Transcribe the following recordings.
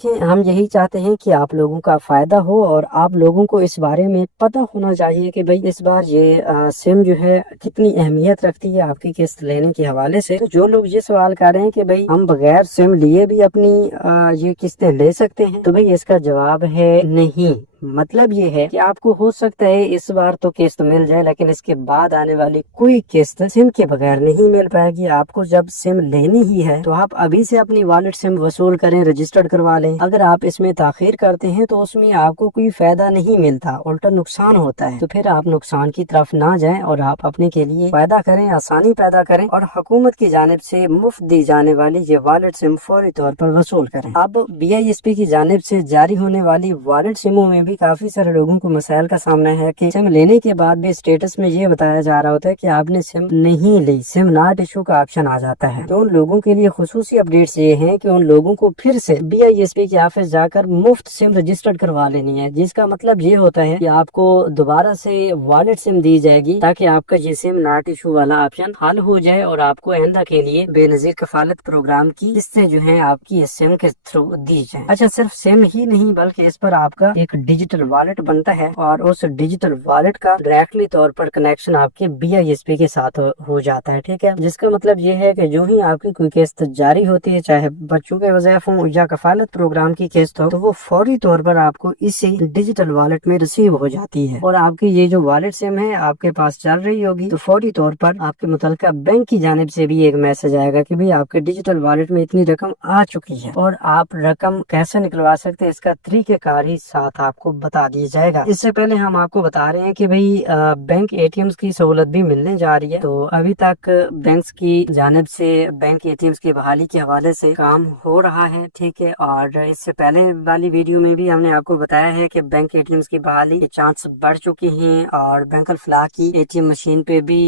ہم یہی چاہتے ہیں کہ آپ لوگوں کا فائدہ ہو اور آپ لوگوں کو اس بارے میں پتہ ہونا چاہیے کہ بھئی اس بار یہ سم جو ہے کتنی اہمیت رکھتی ہے آپ کی قسط لینے کے حوالے سے۔ تو جو لوگ یہ سوال کر رہے ہیں کہ بھئی ہم بغیر سم لیے بھی اپنی یہ قسطیں لے سکتے ہیں، تو بھئی اس کا جواب ہے نہیں۔ مطلب یہ ہے کہ آپ کو ہو سکتا ہے اس بار تو قسط مل جائے، لیکن اس کے بعد آنے والی کوئی قسط سم کے بغیر نہیں مل پائے گی۔ آپ کو جب سم لینی ہی ہے تو آپ ابھی سے اپنی والٹ سم وصول کریں، رجسٹرڈ کروا لیں۔ اگر آپ اس میں تاخیر کرتے ہیں تو اس میں آپ کو کوئی فائدہ نہیں ملتا، الٹا نقصان ہوتا ہے۔ تو پھر آپ نقصان کی طرف نہ جائیں اور آپ اپنے کے لیے فائدہ کریں، آسانی پیدا کریں اور حکومت کی جانب سے مفت دی جانے والی یہ والٹ سم فوری طور پر وصول کریں۔ اب BISP کی جانب سے جاری ہونے والی والٹ سموں میں بھی کافی سارے لوگوں کو مسائل کا سامنا ہے کہ سم لینے کے بعد بھی اسٹیٹس میں یہ بتایا جا رہا ہوتا ہے کہ آپ نے سم نہیں لی، سم ناٹ ایشو کا آپشن آ جاتا ہے۔ تو ان لوگوں کے لیے خصوصی اپڈیٹس یہ ہیں کہ ان لوگوں کو پھر سے BISP کے آفس جا کر مفت سم رجسٹرڈ کروا لینی ہے، جس کا مطلب یہ ہوتا ہے کہ آپ کو دوبارہ سے والٹ سم دی جائے گی تاکہ آپ کا یہ سم ناٹ ایشو والا آپشن حل ہو جائے اور آپ کو آئندہ کے لیے بے نظیر کفالت پروگرام کی قسطیں جو ہیں آپ کی اس سم کے تھرو دی جائیں۔ اچھا، صرف سم ہی نہیں بلکہ اس پر آپ کا ایک ڈیجیٹل والٹ بنتا ہے اور اس ڈیجیٹل والٹ کا ڈائریکٹلی طور پر کنیکشن آپ کے BISP کے ساتھ ہو جاتا ہے، ٹھیک ہے، جس کا مطلب یہ ہے کہ جو ہی آپ کی کوئی قسط جاری ہوتی ہے، چاہے بچوں کے وظائف ہوں یا کفالت پروگرام کی قسط ہو، تو وہ فوری طور پر آپ کو اسی ڈیجیٹل والٹ میں ریسیو ہو جاتی ہے اور آپ کی یہ جو والٹ سم ہے آپ کے پاس چل رہی ہوگی تو فوری طور پر آپ کے متعلقہ بینک کی جانب سے بھی ایک میسج آئے گا کہ بھئی آپ کے ڈیجیٹل والٹ میں اتنی رقم آ چکی ہے اور آپ رقم کیسے نکلوا سکتے ہیں اس کا طریقہ کار ہی ساتھ آپ کو بتا دیا جائے گا۔ اس سے پہلے ہم آپ کو بتا رہے ہیں کہ بھئی بینک ATMs کی سہولت بھی ملنے جا رہی ہے، تو ابھی تک بینکس کی جانب سے بینک ATMs کی بحالی کے حوالے سے کام ہو رہا ہے، ٹھیک ہے، اور اس سے پہلے والی ویڈیو میں بھی ہم نے آپ کو بتایا ہے کہ بینک ATMs کی بحالی کے چانس بڑھ چکے ہیں اور بینک الفلاح کی ATM مشین پہ بھی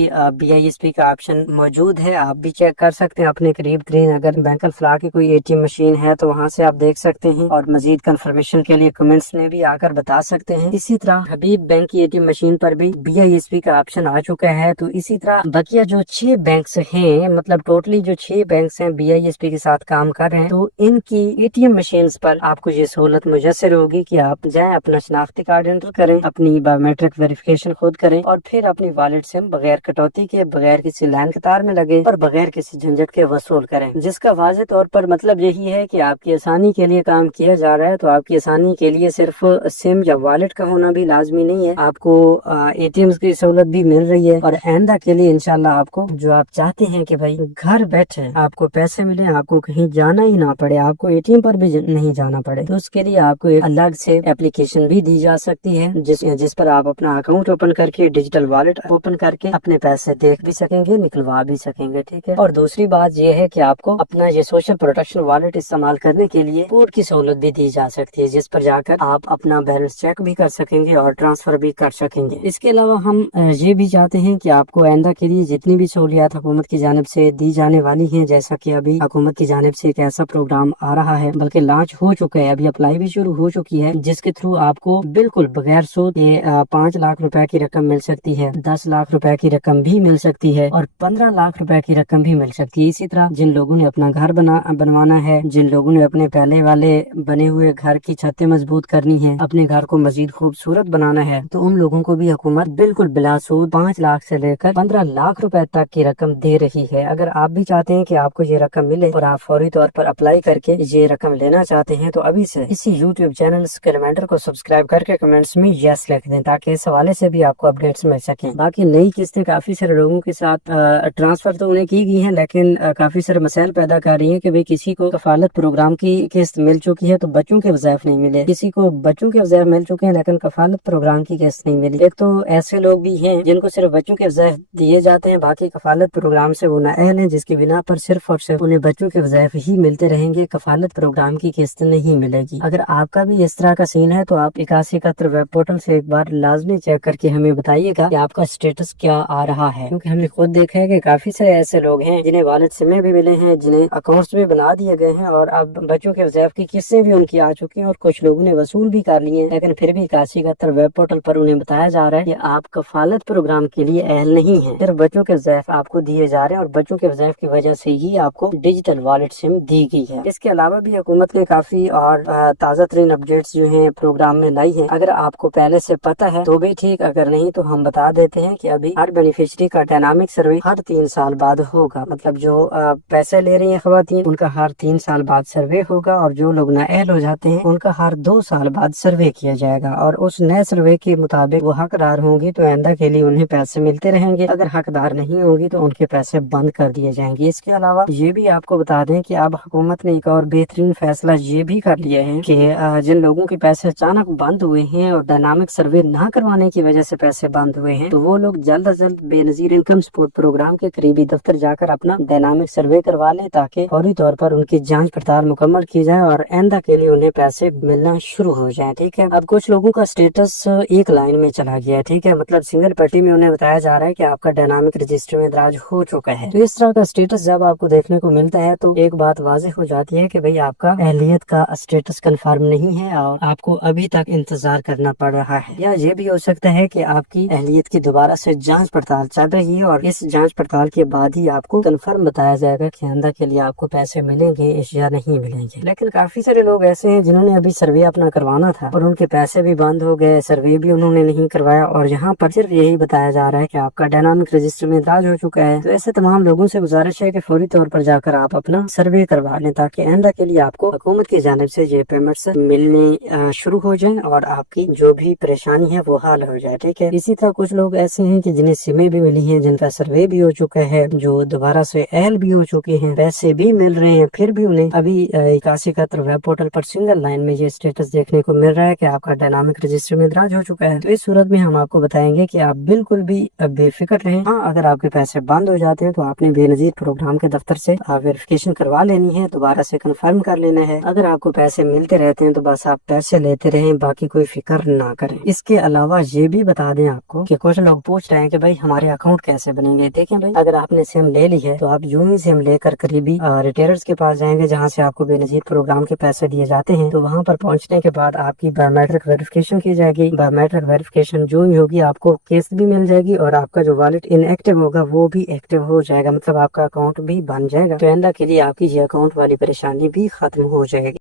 BISP کا آپشن موجود ہے، آپ بھی چیک کر سکتے ہیں اپنے قریب ترین اگر بینک الفلاح کی کوئی ATM مشین ہے تو وہاں سے آپ دیکھ سکتے ہیں اور مزید کنفرمیشن کے لیے کمنٹس میں بھی آ کر بتا سکتے ہیں۔ اسی طرح حبیب بینک کی ATM مشین پر بھی BISP کا آپشن آ چکا ہے، تو اسی طرح بقیہ جو 6 بینکس ہیں، مطلب ٹوٹلی جو 6 بینکس ہیں BISP کے ساتھ کام کر رہے ہیں، تو ان کی ATM مشینز پر آپ کو یہ سہولت میسر ہوگی کہ آپ جائیں اپنا شناختی کارڈ انٹر کریں، اپنی بایو میٹرک ویریفیکیشن خود کریں اور پھر اپنی والٹ سم بغیر کٹوتی کے، بغیر کسی لائن قطار میں لگے اور بغیر کسی جھنجٹ کے وصول کریں، جس کا واضح طور پر مطلب یہی ہے کہ آپ کی آسانی کے لیے کام کیا جا رہا ہے۔ تو آپ کی آسانی کے لیے صرف سم یا والٹ کا ہونا بھی لازمی نہیں ہے، آپ کو ATMs کی سہولت بھی مل رہی ہے اور آئندہ کے لیے انشاءاللہ آپ کو جو آپ چاہتے ہیں کہ بھائی گھر بیٹھے آپ کو پیسے ملے، آپ کو کہیں جانا ہی نہ پڑے، آپ کو ATM پر بھی نہیں جانا پڑے، تو اس کے لیے آپ کو ایک الگ سے اپلیکیشن بھی دی جا سکتی ہے جس پر آپ اپنا اکاؤنٹ اوپن کر کے ڈیجیٹل والٹ اوپن کر کے اپنے پیسے دیکھ بھی سکیں گے، نکلوا بھی سکیں گے، ٹھیک ہے۔ اور دوسری بات یہ ہے کہ آپ کو اپنا یہ سوشل پروٹیکشن والٹ استعمال کرنے کے لیے کوڈ کی سہولت بھی دی جا سکتی ہے، جس پر جا کر آپ اپنا بیلنس چیک بھی کر سکیں گے اور ٹرانسفر بھی کر سکیں گے۔ اس کے علاوہ ہم یہ بھی چاہتے ہیں کہ آپ کو آئندہ کے لیے جتنی بھی سہولیات حکومت کی جانب سے دی جانے والی ہیں، جیسا کہ ابھی حکومت کی جانب سے ایک ایسا پروگرام آ رہا ہے بلکہ لانچ ہو چکا ہے، ابھی اپلائی بھی شروع ہو چکی ہے، جس کے تھرو آپ کو بالکل بغیر سود کے 5 لاکھ روپے کی رقم مل سکتی ہے، 10 لاکھ روپے کی رقم بھی مل سکتی ہے اور 15 لاکھ روپے کی رقم بھی مل سکتی ہے۔ اسی طرح جن لوگوں نے اپنا گھر بنوانا ہے، جن لوگوں نے اپنے پہلے والے بنے ہوئے گھر کی چھتیں مضبوط کرنی ہے، اپنے گھر کو مزید خوبصورت بنانا ہے، تو ان لوگوں کو بھی حکومت بالکل بلا سود 5 لاکھ سے لے کر 15 لاکھ روپے تک کی رقم دے رہی ہے۔ اگر آپ بھی چاہتے ہیں کہ آپ کو یہ رقم ملے اور آپ فوری طور پر اپلائی کر کے یہ رقم لینا چاہتے ہیں، تو ابھی سے اسی YouTube چینل کیلمنٹر کو سبسکرائب کر کے کمنٹس میں یس لکھ دیں تاکہ اس حوالے سے بھی آپ کو اپڈیٹس مل سکیں۔ باقی نئی قسطیں کافی سارے لوگوں کے ساتھ ٹرانسفر تو انہیں کی گئی ہیں، لیکن کافی سارے مسائل پیدا کر رہی ہیں کہ کسی کو کفالت پروگرام کی قسط مل چکی ہے تو بچوں کے وظائف نہیں ملے، کسی کو بچوں کے وظائف مل چکے ہیں لیکن کفالت پروگرام کی قسط نہیں ملی۔ ایک تو ایسے لوگ بھی ہیں جن کو صرف بچوں کے وظائف دیے جاتے ہیں، باقی کفالت پروگرام سے وہ نااہل ہیں، جس کی بنا پر صرف اور صرف انہیں بچوں کے وظائف ہی ملتے رہیں گے، کفالت پروگرام کی قسط نہیں ملے گی۔ اگر آپ کا بھی اس طرح کا سین ہے تو آپ 8171 ویب پورٹل سے ایک بار لازمی چیک کر کے ہمیں بتائیے گا کہ آپ کا اسٹیٹس کیا آ رہا ہے، کیونکہ ہم نے خود دیکھا ہے کہ کافی سارے ایسے لوگ ہیں جنہیں والد سمیں بھی ملے ہیں، جنہیں اکاؤنٹس بھی بنا دیے گئے ہیں اور اب بچوں کے وظائف کی قسطیں بھی ان کی آ چکی ہیں اور کچھ لوگوں نے وصول بھی کر لی ہیں نہیں ہے، لیکن پھر بھی 8171 ویب پورٹل پر انہیں بتایا جا رہا ہے کہ آپ کفالت پروگرام کے لیے اہل نہیں ہیں، صرف بچوں کے وظائف آپ کو دیے جا رہے ہیں اور بچوں کے وظائف کی وجہ سے ہی آپ کو ڈیجیٹل والٹ سم دی گئی ہے۔ اس کے علاوہ بھی حکومت نے کافی اور تازہ ترین اپڈیٹس جو ہیں پروگرام میں لائی ہے۔ اگر آپ کو پہلے سے پتہ ہے تو بھی ٹھیک، اگر نہیں تو ہم بتا دیتے ہیں کہ ابھی ہر بینیفیشری کا ڈائنامک سروے ہر 3 سال بعد ہوگا، مطلب جو پیسے لے رہی ہیں خواتین ان کا ہر 3 سال بعد سروے ہوگا، اور جو لوگ نااہل ہو جاتے ہیں ان کا ہر 2 سال بعد سروے کیا جائے گا، اور اس نئے سروے کے مطابق وہ حقدار ہوں گی تو آئندہ کے لیے انہیں پیسے ملتے رہیں گے، اگر حقدار نہیں ہوگی تو ان کے پیسے بند کر دیے جائیں گے۔ اس کے علاوہ یہ بھی آپ کو بتا دیں کہ اب حکومت نے ایک اور بہترین فیصلہ یہ بھی کر لیا ہے کہ جن لوگوں کے پیسے اچانک بند ہوئے ہیں اور ڈائنامک سروے نہ کروانے کی وجہ سے پیسے بند ہوئے ہیں، تو وہ لوگ جلد از جلد بے نظیر انکم سپورٹ پروگرام کے قریبی دفتر جا کر اپنا ڈائنامک سروے کروا لیں، تاکہ فوری طور پر ان کی جانچ پڑتال مکمل کی جائے اور آئندہ کے لیے انہیں پیسے ملنا شروع ہو جائیں۔ ٹھیک ہے، اب کچھ لوگوں کا اسٹیٹس ایک لائن میں چلا گیا ہے، ٹھیک ہے، مطلب سنگل پٹی میں انہیں بتایا جا رہا ہے کہ آپ کا ڈائنامک رجسٹر میں اندراج ہو چکا ہے۔ تو اس طرح کا اسٹیٹس جب آپ کو دیکھنے کو ملتا ہے تو ایک بات واضح ہو جاتی ہے کہ بھئی آپ کا اہلیت کا اسٹیٹس کنفرم نہیں ہے اور آپ کو ابھی تک انتظار کرنا پڑ رہا ہے، یا یہ بھی ہو سکتا ہے کہ آپ کی اہلیت کی دوبارہ سے جانچ پڑتال چل رہی ہے اور اس جانچ پڑتال کے بعد ہی آپ کو کنفرم بتایا جائے گا کہ آئندہ کے لیے آپ کو پیسے ملیں گے یا نہیں ملیں گے۔ لیکن کافی سارے لوگ ایسے ہیں جنہوں نے ابھی سروے اپنا کروانا تھا اور ان کے پیسے بھی بند ہو گئے، سروے بھی انہوں نے نہیں کروایا، اور یہاں پر صرف یہی بتایا جا رہا ہے کہ آپ کا ڈائنامک رجسٹر میں اندراج ہو چکا ہے۔ تو ایسے تمام لوگوں سے گزارش ہے کہ فوری طور پر جا کر آپ اپنا سروے کروا لیں، تاکہ آئندہ کے لیے آپ کو حکومت کی جانب سے یہ پیمنٹس ملنے شروع ہو جائیں اور آپ کی جو بھی پریشانی ہے وہ حل ہو جائے۔ ٹھیک ہے، اسی طرح کچھ لوگ ایسے ہیں کہ جنہیں سمیں بھی ملی ہیں، جن کا سروے بھی ہو چکا ہے، جو دوبارہ سے اہل بھی ہو چکے ہیں، پیسے بھی مل رہے ہیں، پھر بھی انہیں ابھی 8171 ویب پورٹل پر سنگل لائن میں یہ سٹیٹس دیکھنے کو مل رہا ہے کہ آپ کا ڈائنامک رجسٹر میں اندراج ہو چکا ہے۔ تو اس صورت میں ہم آپ کو بتائیں گے کہ آپ بالکل بھی بے فکر رہیں۔ ہاں، اگر آپ کے پیسے بند ہو جاتے ہیں تو آپ نے بے نظیر پروگرام کے دفتر سے ویریفیکیشن کروا لینی ہے، دوبارہ سے کنفرم کر لینا ہے۔ اگر آپ کو پیسے ملتے رہتے ہیں تو بس آپ پیسے لیتے رہیں، باقی کوئی فکر نہ کریں۔ اس کے علاوہ یہ بھی بتا دیں آپ کو کہ کچھ لوگ پوچھ رہے ہیں کہ بھائی ہمارے اکاؤنٹ کیسے بنیں گے۔ دیکھیں بھائی، اگر آپ نے سم لے لی ہے تو آپ یوں ہی سم لے کر قریبی ریٹیلرز کے پاس جائیں گے جہاں سے آپ کو بے نظیر پروگرام کے پیسے دیے جاتے ہیں، تو وہاں پر پہنچنے کے بعد آپ کی بایو میٹرک ویریفیکیشن کی جائے گی۔ بایو میٹرک ویریفیکیشن جو ہی ہوگی آپ کو کیس بھی مل جائے گی اور آپ کا جو والٹ ان ایکٹیو ہوگا وہ بھی ایکٹیو ہو جائے گا، مطلب آپ کا اکاؤنٹ بھی بن جائے گا۔ تو آئندہ کے لیے آپ کی یہ اکاؤنٹ والی پریشانی بھی ختم ہو جائے گی۔